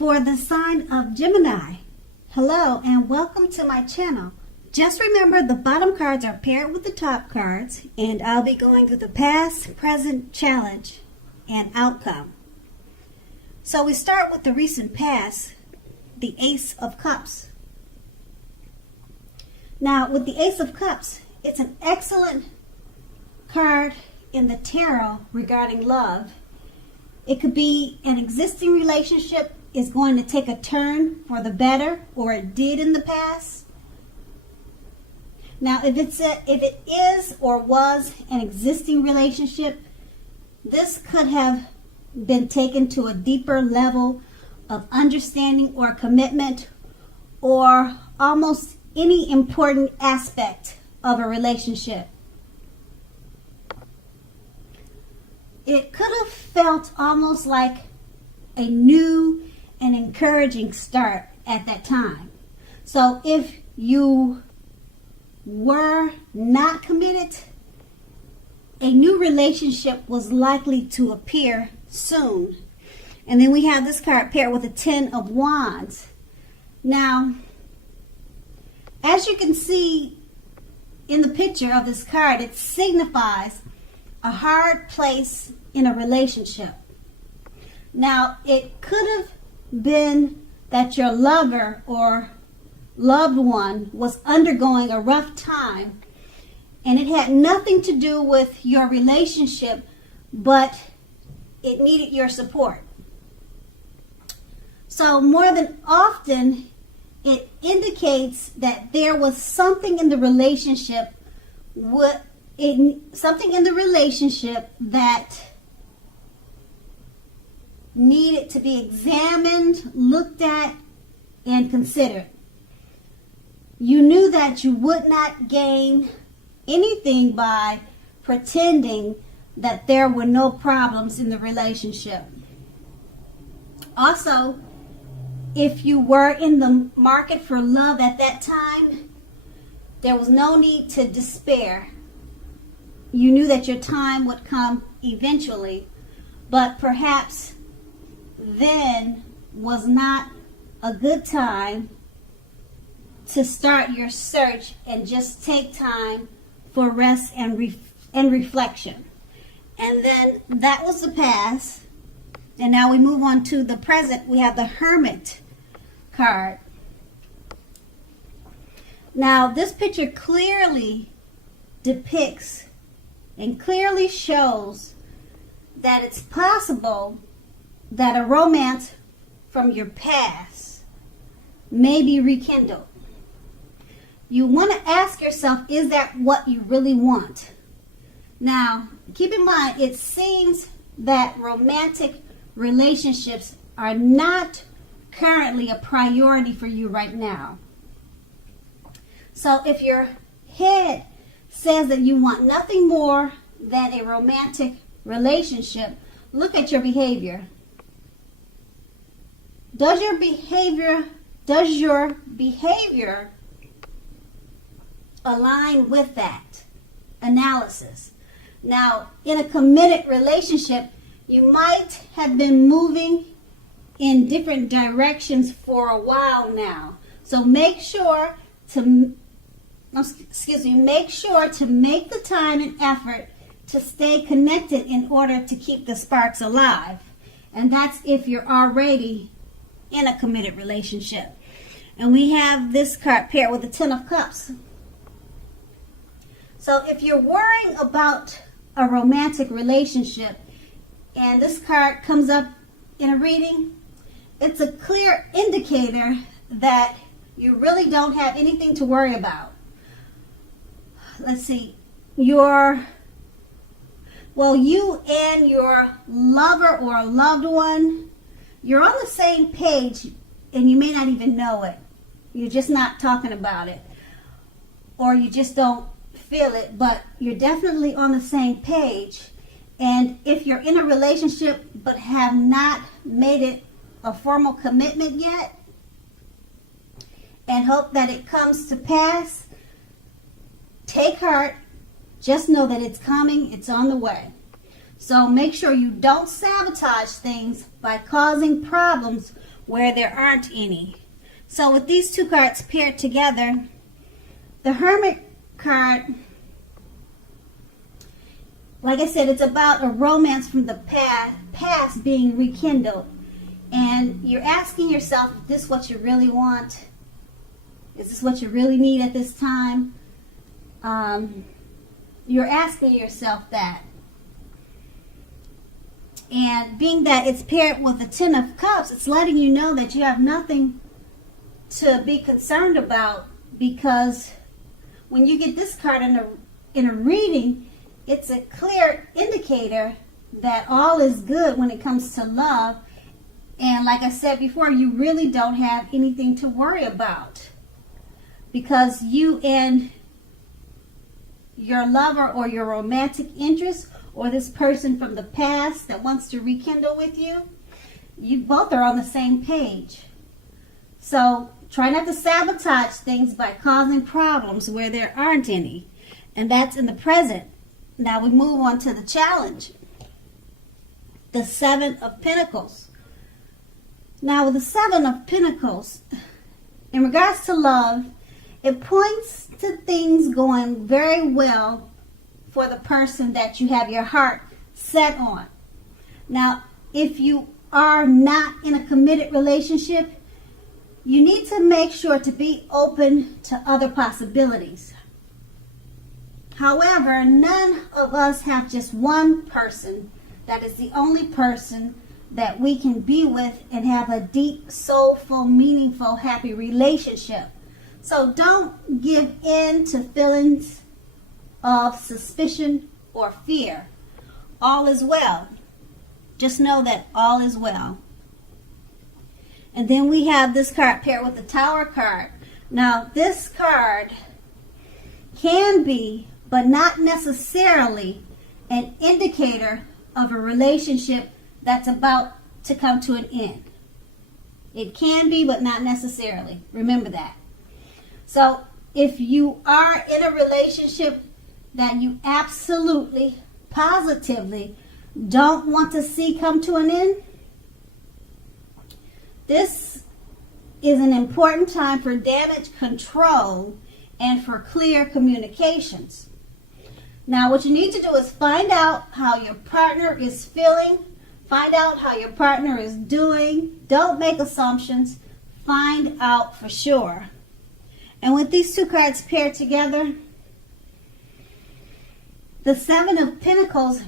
for the sign of Gemini. Hello and welcome to my channel. Just remember the bottom cards are paired with the top cards, and I'll be going through the past, present, challenge, and outcome. So we start with the recent past, the Ace of Cups. Now with the Ace of Cups, it's an excellent card in the tarot regarding love. It could be an existing relationship is going to take a turn for the better, or it did in the past. Now, if it is or was an existing relationship, this could have been taken to a deeper level of understanding or commitment, or almost any important aspect of a relationship. It could have felt almost like a new and encouraging start at that time. So if you were not committed, a new relationship was likely to appear soon. And then we have this card paired with a 10 of Wands. Now, as you can see in the picture of this card, it signifies a hard place in a relationship. Now, it could have been that your lover or loved one was undergoing a rough time, and it had nothing to do with your relationship, but it needed your support. So that there was something in the relationship that needed to be examined, looked at, and considered. You knew that you would not gain anything by pretending that there were no problems in the relationship. Also, if you were in the market for love at that time, there was no need to despair. You knew that your time would come eventually, but perhaps then was not a good time to start your search and just take time for rest and reflection. And then that was the past. And now we move on to the present. We have the Hermit card. Now this picture clearly depicts and clearly shows that it's possible that a romance from your past may be rekindled. You want to ask yourself, is that what you really want? Now, keep in mind, it seems that romantic relationships are not currently a priority for you right now. So if your head says that you want nothing more than a romantic relationship, look at your behavior. Does your behavior align with that analysis? Now, in a committed relationship, you might have been moving in different directions for a while now. So make sure to make the time and effort to stay connected in order to keep the sparks alive. And that's if you're already in a committed relationship. And we have this card paired with the 10 of Cups. So if you're worrying about a romantic relationship and this card comes up in a reading, it's a clear indicator that you really don't have anything to worry about. Let's see. You and your lover or loved one, you're on the same page, and you may not even know it. You're just not talking about it, or you just don't feel it, but you're definitely on the same page. And if you're in a relationship but have not made it a formal commitment yet and hope that it comes to pass, take heart. Just know that it's coming, it's on the way. So make sure you don't sabotage things by causing problems where there aren't any. So with these two cards paired together, the Hermit card, like I said, it's about a romance from the past being rekindled. And you're asking yourself, is this what you really want? Is this what you really need at this time? You're asking yourself that. And being that it's paired with the Ten of Cups, it's letting you know that you have nothing to be concerned about, because when you get this card in a reading, it's a clear indicator that all is good when it comes to love. And like I said before, you really don't have anything to worry about, because you and your lover or your romantic interest or this person from the past that wants to rekindle with you, you both are on the same page. So try not to sabotage things by causing problems where there aren't any. And that's in the present. Now we move on to the challenge. The Seven of Pentacles. Now with the Seven of Pentacles, in regards to love, it points to things going very well for the person that you have your heart set on. Now, if you are not in a committed relationship, you need to make sure to be open to other possibilities. However, none of us have just one person that is the only person that we can be with and have a deep, soulful, meaningful, happy relationship. So don't give in to feelings of suspicion or fear. All is well. Just know that all is well. And then we have this card paired with the Tower card. Now, this card can be, but not necessarily, an indicator of a relationship that's about to come to an end. It can be, but not necessarily. Remember that. So if you are in a relationship that you absolutely, positively don't want to see come to an end, this is an important time for damage control and for clear communications. Now, what you need to do is find out how your partner is feeling. Find out how your partner is doing. Don't make assumptions. Find out for sure. And with these two cards paired together, the Seven of Pentacles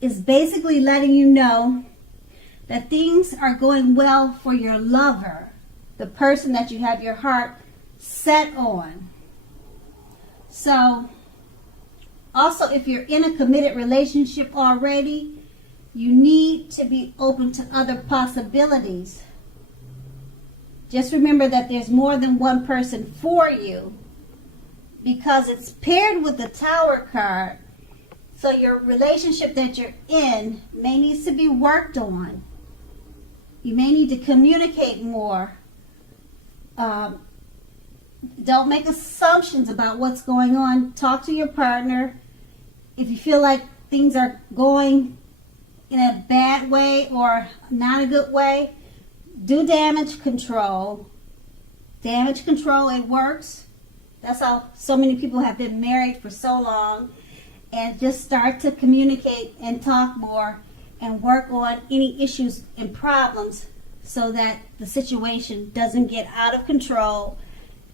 is basically letting you know that things are going well for your lover, the person that you have your heart set on. So, also, if you're in a committed relationship already, you need to be open to other possibilities. Just remember that there's more than one person for you, because it's paired with the Tower card. So your relationship that you're in may need to be worked on. You may need to communicate more. Don't make assumptions about what's going on. Talk to your partner. If you feel like things are going in a bad way or not a good way, do damage control. Damage control, it works. That's how so many people have been married for so long. And just start to communicate and talk more and work on any issues and problems so that the situation doesn't get out of control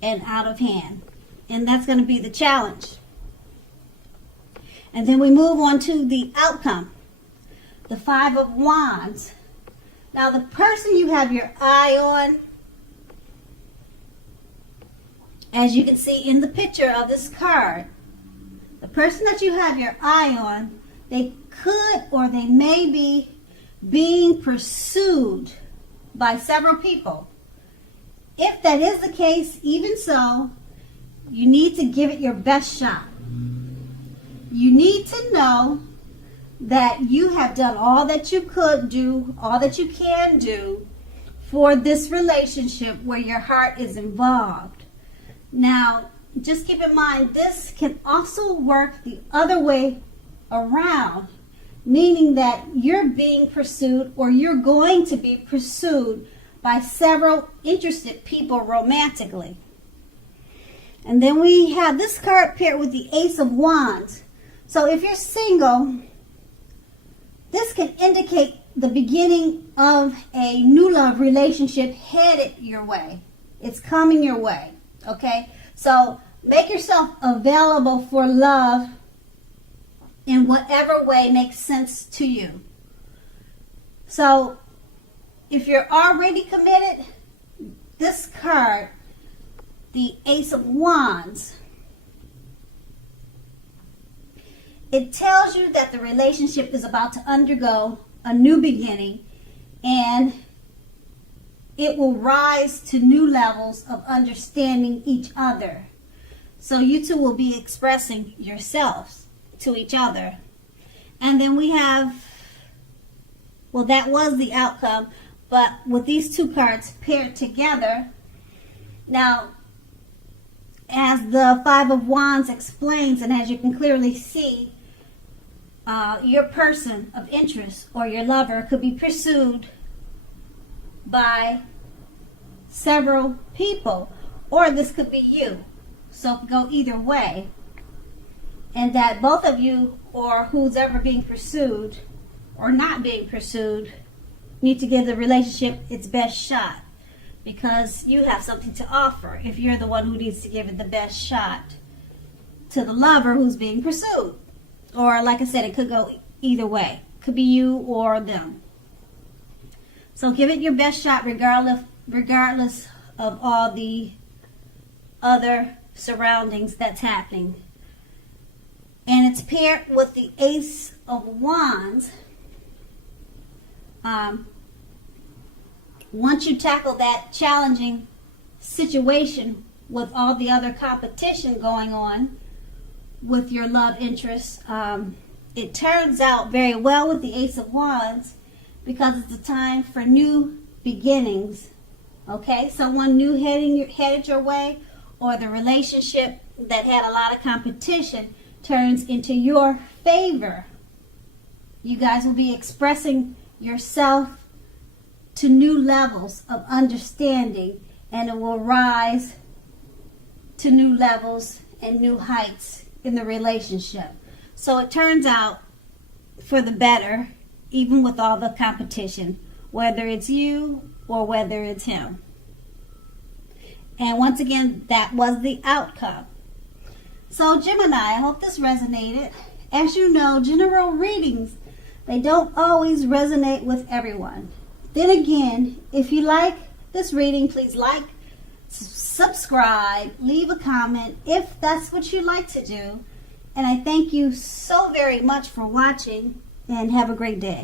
and out of hand. And that's going to be the challenge. And then we move on to the outcome. The Five of Wands. Now, the person you have your eye on, as you can see in the picture of this card, the person that you have your eye on, they could or they may be being pursued by several people. If that is the case, even so, you need to give it your best shot. You need to know that you have done all that you could do, all that you can do for this relationship where your heart is involved. Now, just keep in mind, this can also work the other way around. meaning that you're being pursued or you're going to be pursued by several interested people romantically. And then we have this card paired with the Ace of Wands. So if you're single, this can indicate the beginning of a new love relationship headed your way. It's coming your way, okay? So make yourself available for love in whatever way makes sense to you. So if you're already committed, this card, the Ace of Wands, it tells you that the relationship is about to undergo a new beginning, and it will rise to new levels of understanding each other. So you two will be expressing yourselves to each other. And then we have, well, that was the outcome, but with these two cards paired together, now, as the Five of Wands explains, and as you can clearly see, your person of interest or your lover could be pursued by several people, or this could be you. So it could go either way. And that both of you, or who's ever being pursued or not being pursued, need to give the relationship its best shot, because you have something to offer if you're the one who needs to give it the best shot to the lover who's being pursued. Or like I said, it could go either way. It could be you or them. So give it your best shot regardless of all the other surroundings that's happening. And it's paired with the Ace of Wands. Once you tackle that challenging situation with all the other competition going on with your love interest, it turns out very well with the Ace of Wands, because it's a time for new beginnings. Okay, someone new headed your way, or the relationship that had a lot of competition turns into your favor. You guys will be expressing yourself to new levels of understanding, and it will rise to new levels and new heights in the relationship. So it turns out for the better, even with all the competition, whether it's you or whether it's him. And once again, that was the outcome. So Gemini, I hope this resonated. As you know, general readings, they don't always resonate with everyone. Then again, if you like this reading, please like, subscribe, leave a comment if that's what you like to do. And I thank you so very much for watching, and have a great day.